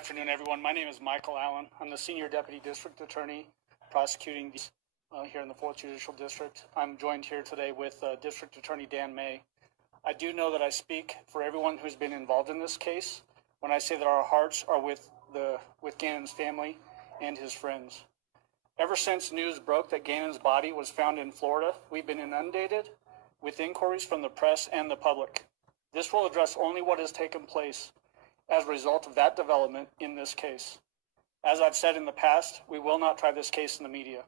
afternoon, everyone. My name is Michael Allen. I'm the Senior Deputy District Attorney prosecuting here in the 4th Judicial District. I'm joined here today with District Attorney Dan May. I do know that I speak for everyone who's been involved in this case when I say that our hearts are with Gannon's family and his friends. Ever since news broke that Gannon's body was found in Florida, we've been inundated with inquiries from the press and the public. This will address only what has taken place as a result of that development in this case. As I've said in the past, we will not try this case in the media.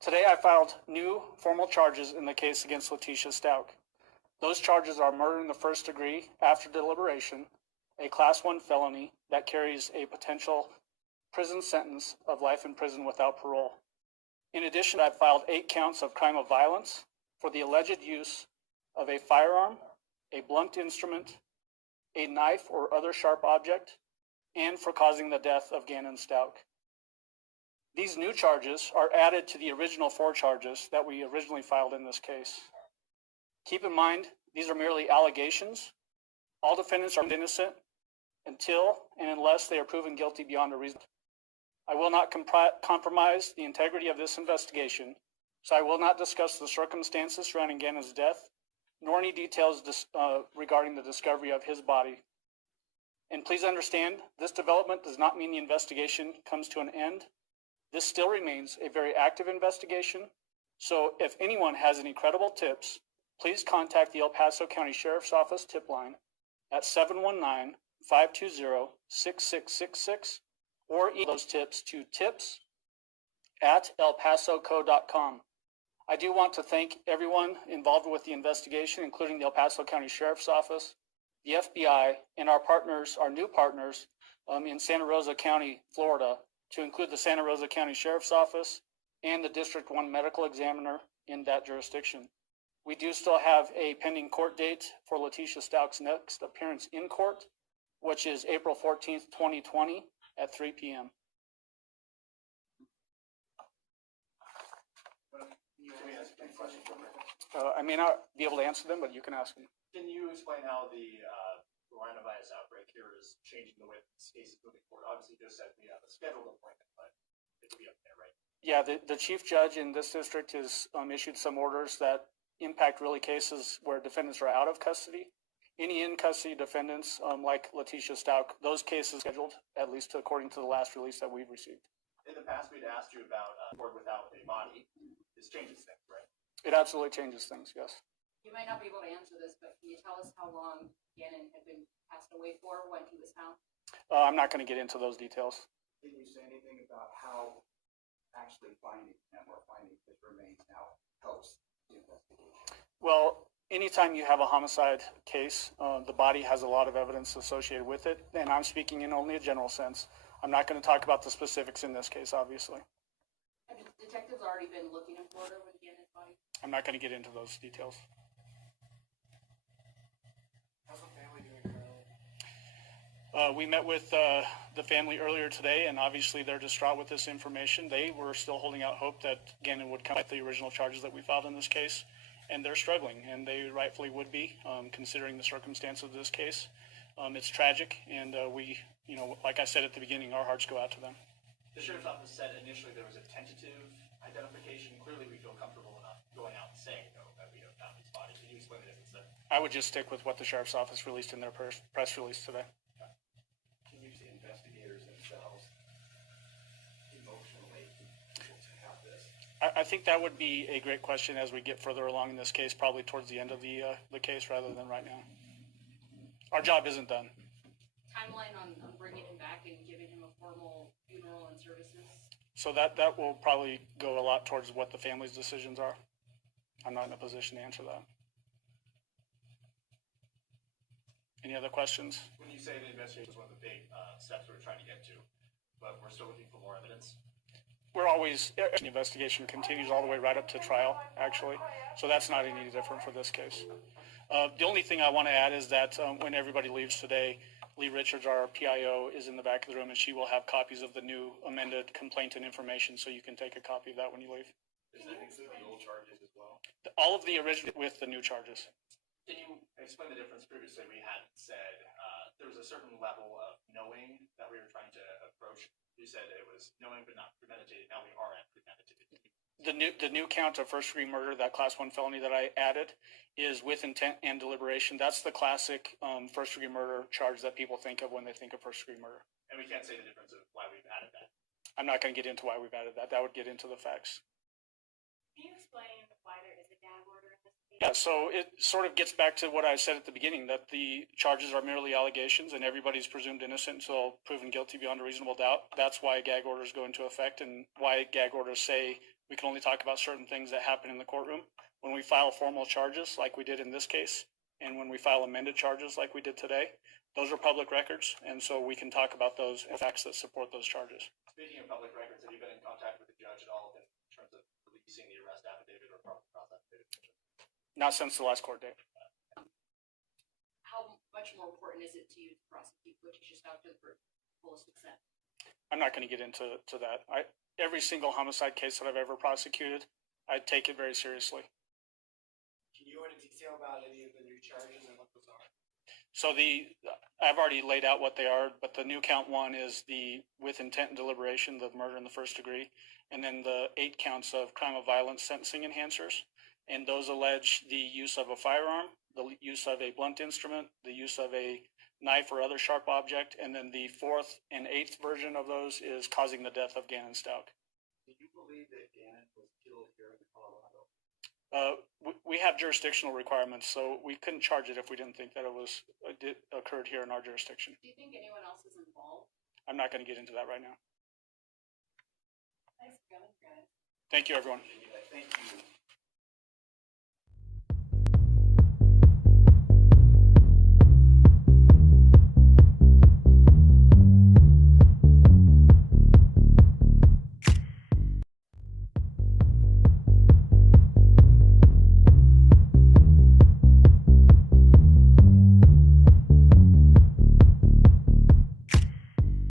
Today I filed new formal charges in the case against Letitia Stauch. Those charges are murder in the first degree after deliberation, a Class 1 felony that carries a potential prison sentence of life in prison without parole. In addition, I've filed 8 counts of crime of violence for the alleged use of a firearm, a blunt instrument, a knife or other sharp object, and for causing the death of Gannon Stauch. These new charges are added to the original 4 charges that we originally filed in this case. Keep in mind, these are merely allegations. All defendants are innocent until and unless they are proven guilty beyond a reason. I will not compromise the integrity of this investigation, so I will not discuss the circumstances surrounding Gannon's death, nor any details regarding the discovery of his body. And please understand, this development does not mean the investigation comes to an end. This still remains a very active investigation, so if anyone has any credible tips, please contact the El Paso County Sheriff's Office tip line at 719-520-6666 or email those tips to tips@elpasoco.com. I do want to thank everyone involved with the investigation, including the El Paso County Sheriff's Office, the FBI, and our partners, our new partners in Santa Rosa County, Florida, to include the Santa Rosa County Sheriff's Office and the District 1 Medical Examiner in that jurisdiction. We do still have a pending court date for Letitia Stauch's next appearance in court, which is April 14th, 2020 at 3 p.m. I may not be able to answer them, but you can ask them. Can you explain how the coronavirus outbreak here is changing the way this case is moving forward? Obviously, you just said we have a scheduled appointment, but it could be up there, right? Yeah, the chief judge in this district has issued some orders that impact really cases where defendants are out of custody. Any in-custody defendants, like Letitia Stauch, those cases scheduled, at least according to the last release that we've received. In the past, we'd asked you about board without a body. This changes things, right? It absolutely changes things, yes. You might not be able to answer this, but can you tell us how long Gannon had been passed away for when he was found? I'm not going to get into those details. Can you say anything about how actually finding him or finding his remains now helps the investigation? Well, anytime you have a homicide case, the body has a lot of evidence associated with it, and I'm speaking in only a general sense. I'm not going to talk about the specifics in this case, obviously. Have detectives already been looking in Florida with Gannon's body? I'm not going to get into those details. How's the family doing currently? We met with the family earlier today, and obviously they're distraught with this information. They were still holding out hope that Gannon would come at the original charges that we filed in this case, and they're struggling, and they rightfully would be, considering the circumstances of this case. It's tragic, and we, like I said at the beginning, our hearts go out to them. The Sheriff's Office said initially there was a tentative identification. Clearly, we feel comfortable enough going out and saying, that we have found his body. Can you explain the difference there? I would just stick with what the Sheriff's Office released in their press release today. Can you see investigators themselves emotionally able to have this? I think that would be a great question as we get further along in this case, probably towards the end of the case rather than right now. Our job isn't done. Timeline on bringing him back and giving him a formal funeral and services? So that will probably go a lot towards what the family's decisions are. I'm not in a position to answer that. Any other questions? When you say the investigation is one of the big steps we're trying to get to, but we're still looking for more evidence? We're always, the investigation continues all the way right up to trial, actually. So that's not any different for this case. The only thing I want to add is that when everybody leaves today, Lee Richards, our PIO, is in the back of the room, and she will have copies of the new amended complaint and information, so you can take a copy of that when you leave. Does that include the old charges as well? All of the original with the new charges. Can you explain the difference? Previously, we had said there was a certain level of knowing that we were trying to approach. You said it was knowing but not premeditated. Now we are at premeditated. The new count of first degree murder, that class 1 felony that I added, is with intent and deliberation. That's the classic first degree murder charge that people think of when they think of first degree murder. And we can't say the difference of why we've added that. I'm not going to get into why we've added that. That would get into the facts. Can you explain why there is a gag order in this case? Yeah, so it sort of gets back to what I said at the beginning, that the charges are merely allegations and everybody's presumed innocent until proven guilty beyond a reasonable doubt. That's why gag orders go into effect and why gag orders say we can only talk about certain things that happen in the courtroom. When we file formal charges, like we did in this case, and when we file amended charges like we did today, those are public records, and so we can talk about those facts that support those charges. Speaking of public records, have you been in contact with the judge at all in terms of releasing the arrest affidavit or probable cause affidavit? Not since the last court date. How much more important is it to you to prosecute Letitia Stauch to the fullest extent? I'm not going to get into that. Every single homicide case that I've ever prosecuted, I take it very seriously. Can you go into detail about any of the new charges and what those are? So I've already laid out what they are, but the new count 1 is the with intent and deliberation, the murder in the first degree, and then the 8 counts of crime of violence sentencing enhancers. And those allege the use of a firearm, the use of a blunt instrument, the use of a knife or other sharp object, and then the 4th and 8th version of those is causing the death of Gannon Stauch. Do you believe that Gannon was killed here in Colorado? We have jurisdictional requirements, so we couldn't charge it if we didn't think that it occurred here in our jurisdiction. Do you think anyone else is involved? I'm not going to get into that right now. Thanks for coming, guys. Thank you, everyone. Thank you.